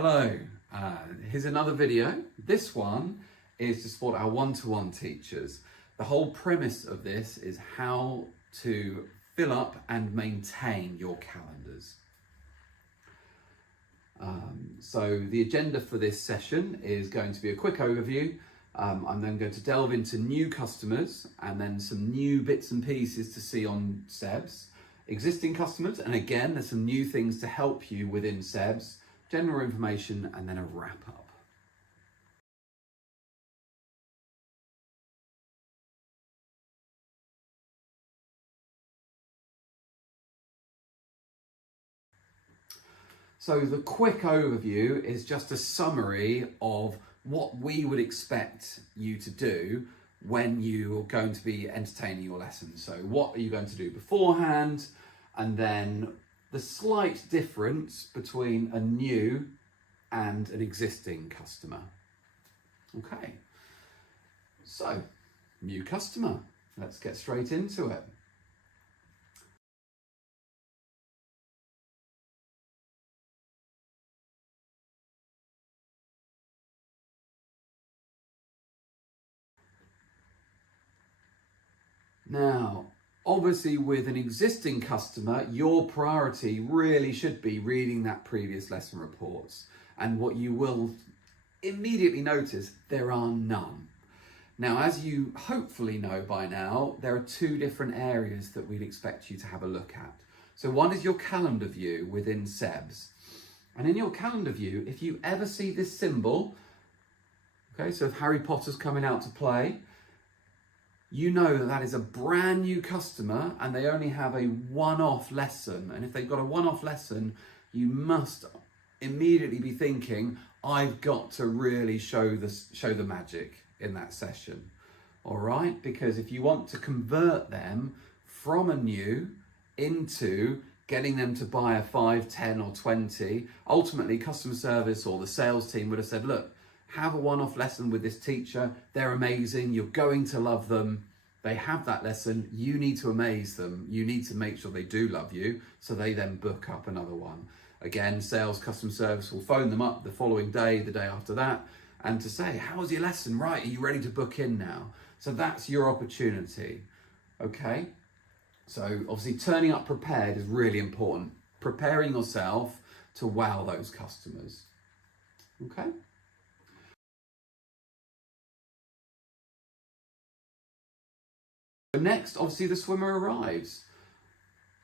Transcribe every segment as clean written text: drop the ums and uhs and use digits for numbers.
Hello, here's another video. This one is to support our one-to-one teachers. The whole premise of this is how to fill up and maintain your calendars. So the agenda for this session is going to be a quick overview. I'm then going to delve into new customers and then some new bits and pieces to see on SEBS. Existing customers, and again, there's some new things to help you within SEBS, general information, and then a wrap up. So the quick overview is just a summary of what we would expect you to do when you're going to be entertaining your lessons. So what are you going to do beforehand, and then the slight difference between a new and an existing customer. Okay, so new customer, let's get straight into it. Now, obviously with an existing customer, your priority really should be reading that previous lesson reports. And what you will immediately notice, there are none. Now, as you hopefully know by now, there are two different areas that we'd expect you to have a look at. So one is your calendar view within SEBS. And in your calendar view, if you ever see this symbol, okay, so if Harry Potter's coming out to play, you know that that is a brand new customer and they only have a one-off lesson. And if they've got a one-off lesson, you must immediately be thinking, I've got to really show the magic in that session. All right, because if you want to convert them from a new into getting them to buy a 5, 10 or 20, ultimately customer service or the sales team would have said, look, have a one-off lesson with this teacher. They're amazing. You're going to love them. They have that lesson. You need to amaze them. You need to make sure they do love you. So they then book up another one. Again, sales, customer service will phone them up the following day, the day after that, and to say, how was your lesson? Right, are you ready to book in now? So that's your opportunity. Okay. So obviously turning up prepared is really important. Preparing yourself to wow those customers. Okay. Next, obviously, the swimmer arrives.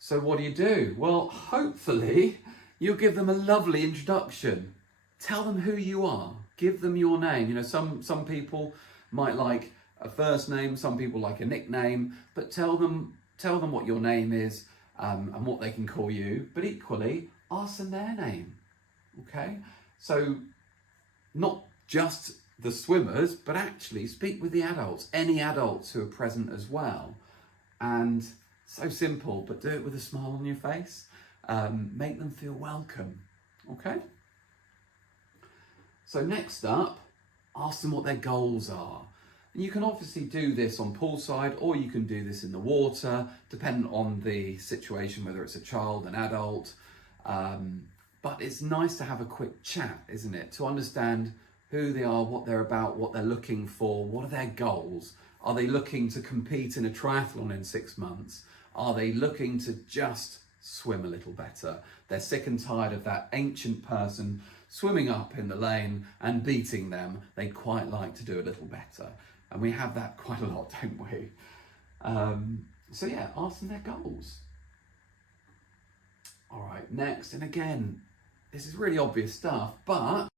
So what do? Well, hopefully, you'll give them a lovely introduction. Tell them who you are. Give them your name. You know, some people might like a first name, some people like a nickname, but tell them what your name is and what they can call you. But equally, ask them their name. Okay? So not just the swimmers, but actually speak with the adults, any adults who are present as well. And so simple, but do it with a smile on your face. Make them feel welcome, okay? So next up, ask them what their goals are. And you can obviously do this on poolside, or you can do this in the water, depending on the situation, whether it's a child, an adult. But it's nice to have a quick chat, isn't it? To understand who they are, what they're about, what they're looking for, what are their goals? Are they looking to compete in a triathlon in 6 months? Are they looking to just swim a little better? They're sick and tired of that ancient person swimming up in the lane and beating them. They'd quite like to do a little better. And we have that quite a lot, don't we? So yeah, ask them their goals. All right, next, and again, this is really obvious stuff, but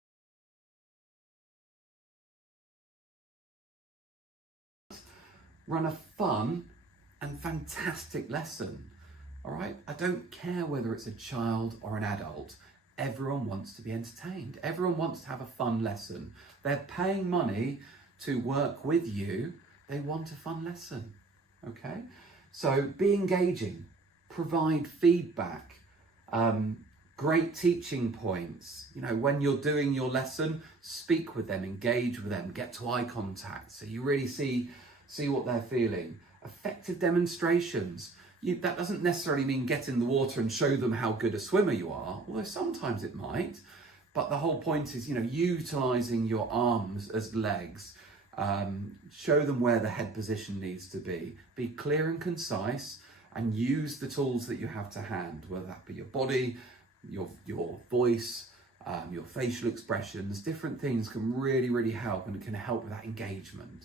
run a fun and fantastic lesson. All right, I don't care whether it's a child or an adult. Everyone wants to be entertained. Everyone wants to have a fun lesson. They're paying money to work with you. They want a fun lesson. Okay, so be engaging, provide feedback, great teaching points. You know, when you're doing your lesson, speak with them, engage with them, get to eye contact so you really see what they're feeling. Effective demonstrations. That doesn't necessarily mean get in the water and show them how good a swimmer you are, although sometimes it might, But the whole point is, utilising your arms as legs. Show them where the head position needs to be. Be clear and concise, and use the tools that you have to hand, whether that be your body, your voice, your facial expressions. Different things can really, really help, and it can help with that engagement.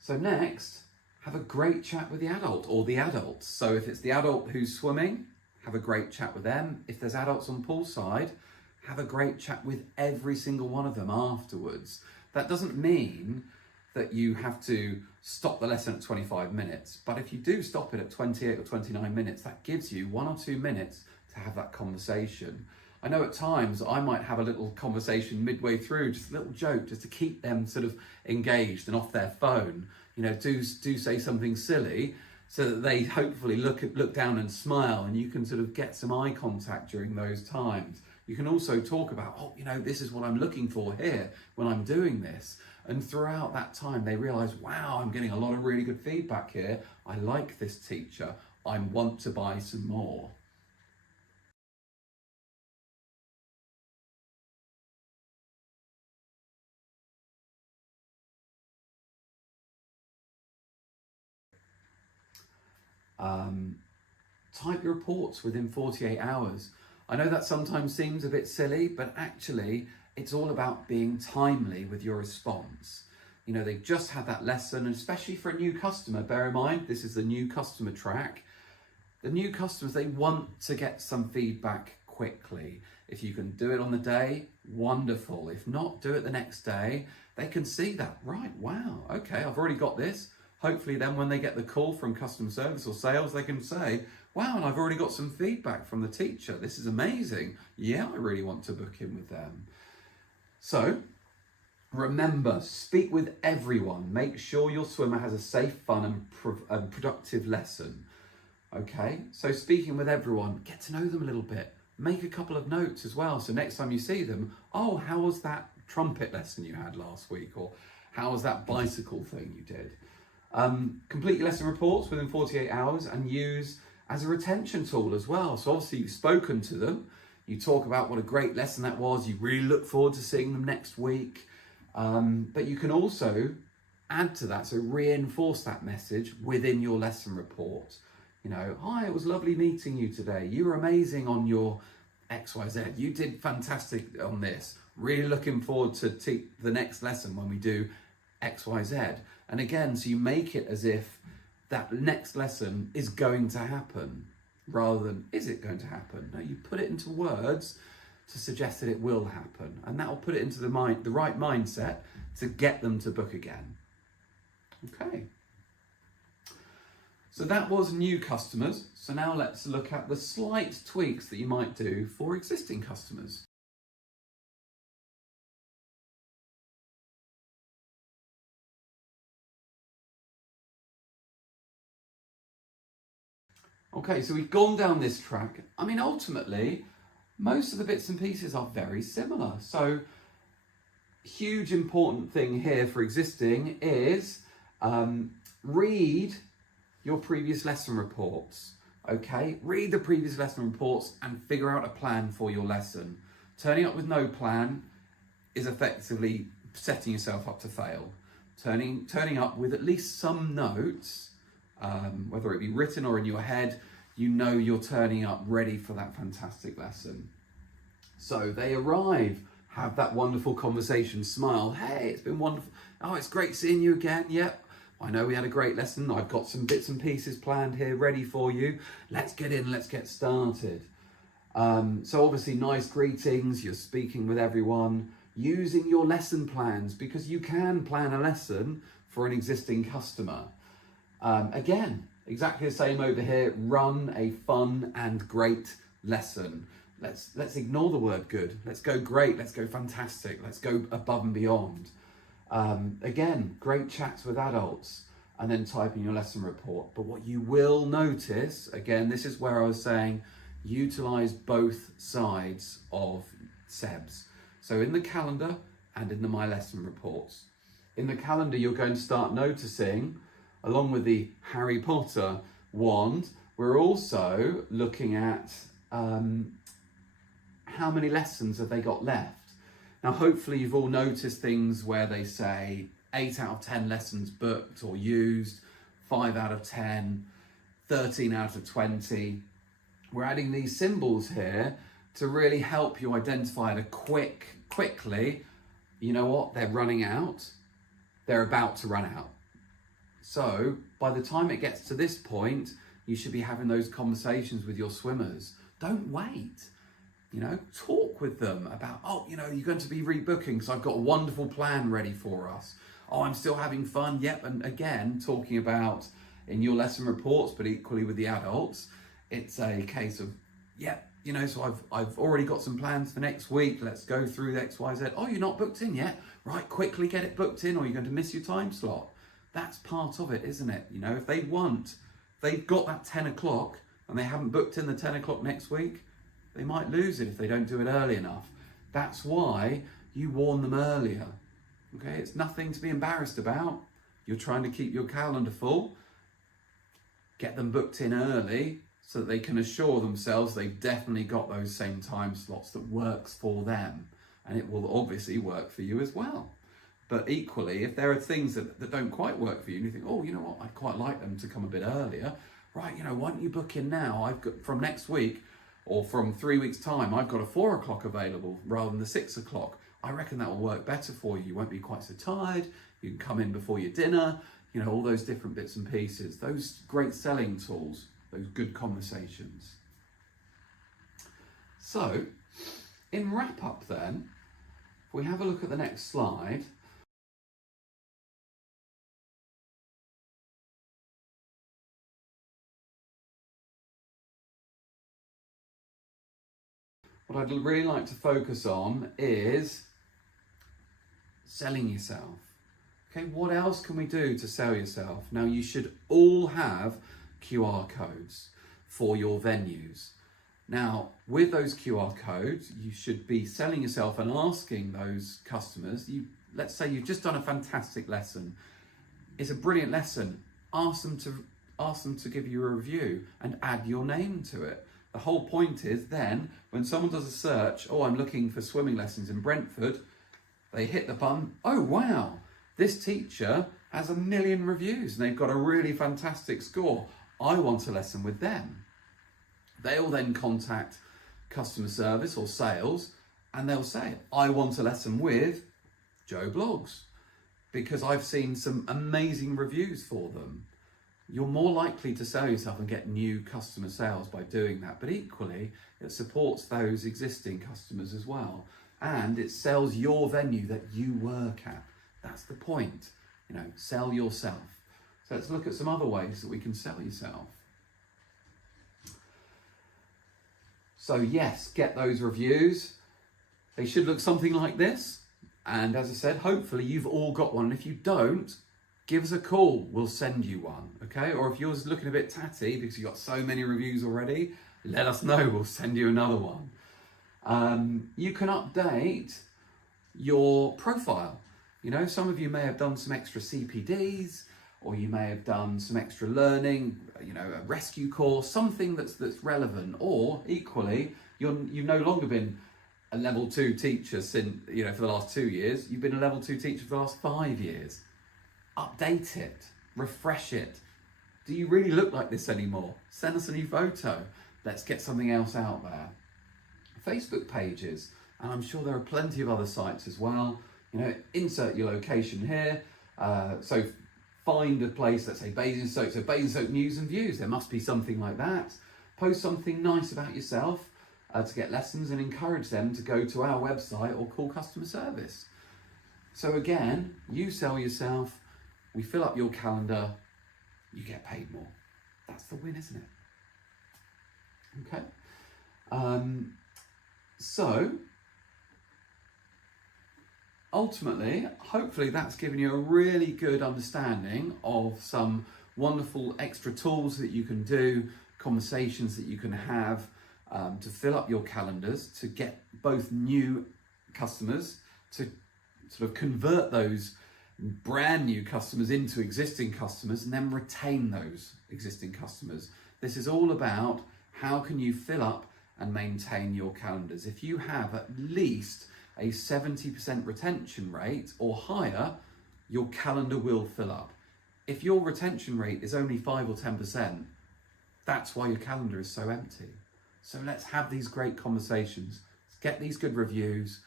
So next, have a great chat with the adult or the adults. So if it's the adult who's swimming, have a great chat with them. If there's adults on poolside, have a great chat with every single one of them afterwards. That doesn't mean that you have to stop the lesson at 25 minutes. But if you do stop it at 28 or 29 minutes, that gives you 1 or 2 minutes to have that conversation. I know at times I might have a little conversation midway through, just a little joke, just to keep them sort of engaged and off their phone. Do say something silly so that they hopefully look down and smile, and you can sort of get some eye contact during those times. You can also talk about, this is what I'm looking for here when I'm doing this. And throughout that time, they realise, wow, I'm getting a lot of really good feedback here. I like this teacher. I want to buy some more. Type your reports within 48 hours. I know that sometimes seems a bit silly, but actually it's all about being timely with your response. They've just had that lesson, and especially for a new customer, bear in mind, this is the new customer track. The new customers, they want to get some feedback quickly. If you can do it on the day, wonderful. If not, do it the next day. They can see that, right, wow, okay, I've already got this. Hopefully then when they get the call from customer service or sales, they can say, wow, and I've already got some feedback from the teacher. This is amazing. Yeah, I really want to book in with them. So remember, speak with everyone. Make sure your swimmer has a safe, fun and productive lesson. Okay, so speaking with everyone, get to know them a little bit. Make a couple of notes as well. So next time you see them, oh, how was that trumpet lesson you had last week? Or how was that bicycle thing you did? Complete your lesson reports within 48 hours and use as a retention tool as well. So obviously you've spoken to them, you talk about what a great lesson that was, you really look forward to seeing them next week, but you can also add to that, so reinforce that message within your lesson report. Hi, it was lovely meeting you today, you were amazing on your XYZ, you did fantastic on this, really looking forward to the next lesson when we do XYZ. And again, so you make it as if that next lesson is going to happen rather than is it going to happen. No, you put it into words to suggest that it will happen, and that will put it into the right mindset to get them to book again. Okay. So that was new customers. So now let's look at the slight tweaks that you might do for existing customers. Okay, so we've gone down this track. I mean, ultimately, most of the bits and pieces are very similar. So, huge important thing here for existing is read your previous lesson reports. Okay, read the previous lesson reports and figure out a plan for your lesson. Turning up with no plan is effectively setting yourself up to fail. Turning up with at least some notes, whether it be written or in your head, you're turning up ready for that fantastic lesson. So they arrive, have that wonderful conversation, smile, hey, it's been wonderful, oh, it's great seeing you again, yep, I know we had a great lesson, I've got some bits and pieces planned here ready for you, let's get in, let's get started. So obviously nice greetings, you're speaking with everyone, using your lesson plans, because you can plan a lesson for an existing customer. Again, exactly the same over here, run a fun and great lesson. Let's ignore the word good. Let's go great, let's go fantastic, let's go above and beyond. Again, great chats with adults, and then type in your lesson report. But what you will notice, again, this is where I was saying, utilize both sides of SEBS. So in the calendar and in the My Lesson reports. In the calendar, you're going to start noticing, along with the Harry Potter wand, we're also looking at how many lessons have they got left? Now, hopefully you've all noticed things where they say 8 out of 10 lessons booked or used, 5 out of 10, 13 out of 20. We're adding these symbols here to really help you identify it quickly. You know what? They're running out. They're about to run out. So by the time it gets to this point, you should be having those conversations with your swimmers. Don't wait. You know, talk with them about, oh, you know, you're going to be rebooking because I've got a wonderful plan ready for us. Oh, I'm still having fun. Yep. And again, talking about in your lesson reports, but equally with the adults, it's a case of, yep, you know, so I've already got some plans for next week. Let's go through X, Y, Z. Oh, you're not booked in yet? Right, quickly get it booked in or you're going to miss your time slot. That's part of it, isn't it? You know, if they've got that 10 o'clock and they haven't booked in the 10 o'clock next week, they might lose it if they don't do it early enough. That's why you warn them earlier. Okay, it's nothing to be embarrassed about. You're trying to keep your calendar full. Get them booked in early so that they can assure themselves they've definitely got those same time slots that works for them. And it will obviously work for you as well. But equally, if there are things that don't quite work for you and you think, oh, you know what, I'd quite like them to come a bit earlier. Right, you know, why don't you book in now? I've got from next week or from 3 weeks time, I've got a 4 o'clock available rather than the 6 o'clock. I reckon that will work better for you. You won't be quite so tired. You can come in before your dinner, you know, all those different bits and pieces, those great selling tools, those good conversations. So in wrap up then, if we have a look at the next slide, what I'd really like to focus on is selling yourself. Okay, what else can we do to sell yourself? Now, you should all have QR codes for your venues. Now, with those QR codes, you should be selling yourself and asking those customers, let's say you've just done a fantastic lesson. It's a brilliant lesson. Ask them to give you a review and add your name to it. The whole point is then, when someone does a search, oh, I'm looking for swimming lessons in Brentford, they hit the button, oh, wow, this teacher has 1 million reviews and they've got a really fantastic score. I want a lesson with them. They'll then contact customer service or sales and they'll say, I want a lesson with Joe Blogs because I've seen some amazing reviews for them. You're more likely to sell yourself and get new customer sales by doing that. But equally, it supports those existing customers as well. And it sells your venue that you work at. That's the point. You know, sell yourself. So let's look at some other ways that we can sell yourself. So yes, get those reviews. They should look something like this. And as I said, hopefully you've all got one. And if you don't, give us a call, we'll send you one, okay? Or if yours is looking a bit tatty because you've got so many reviews already, let us know, we'll send you another one. You can update your profile. You know, some of you may have done some extra CPDs, or you may have done some extra learning, you know, a rescue course, something that's relevant, or equally, you've no longer been a level 2 teacher since, you know, for the last 2 years, you've been a level 2 teacher for the last 5 years. Update it, refresh it. Do you really look like this anymore? Send us a new photo. Let's get something else out there. Facebook pages, and I'm sure there are plenty of other sites as well. You know, insert your location here. So find a place, let's say Basingstoke, so Basingstoke News and Views. There must be something like that. Post something nice about yourself to get lessons and encourage them to go to our website or call customer service. So again, you sell yourself, we fill up your calendar, you get paid more. That's the win, isn't it? Okay. So, ultimately, hopefully that's given you a really good understanding of some wonderful extra tools that you can do, conversations that you can have to fill up your calendars, to get both new customers, to sort of convert those brand new customers into existing customers and then retain those existing customers. This is all about how can you fill up and maintain your calendars. If you have at least a 70% retention rate or higher, your calendar will fill up. If your retention rate is only 5 or 10%, that's why your calendar is so empty. So let's have these great conversations, let's get these good reviews,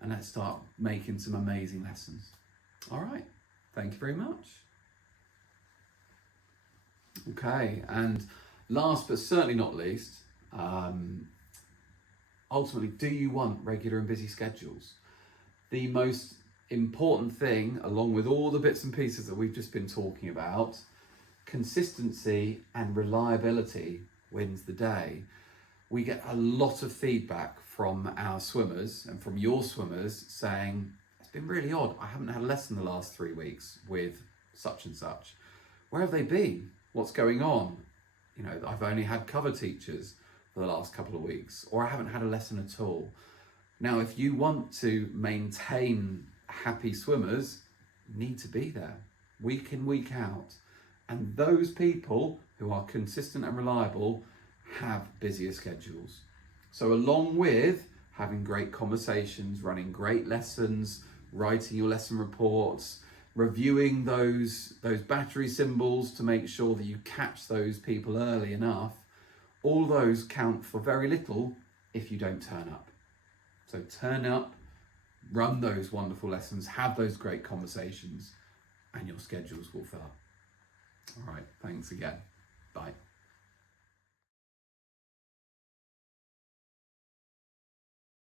and let's start making some amazing lessons. All right, thank you very much. Okay, and last but certainly not least, ultimately, do you want regular and busy schedules? The most important thing, along with all the bits and pieces that we've just been talking about, consistency and reliability wins the day. We get a lot of feedback from our swimmers and from your swimmers saying, it's been really odd, I haven't had a lesson the last 3 weeks with such and such. Where have they been? What's going on? You know, I've only had cover teachers for the last couple of weeks, or I haven't had a lesson at all. Now, if you want to maintain happy swimmers, you need to be there week in, week out. And those people who are consistent and reliable have busier schedules. So along with having great conversations, running great lessons, writing your lesson reports, reviewing those battery symbols to make sure that you catch those people early enough, all those count for very little if you don't turn up. So turn up, run those wonderful lessons, have those great conversations, and your schedules will fill up. All right, thanks again. Bye.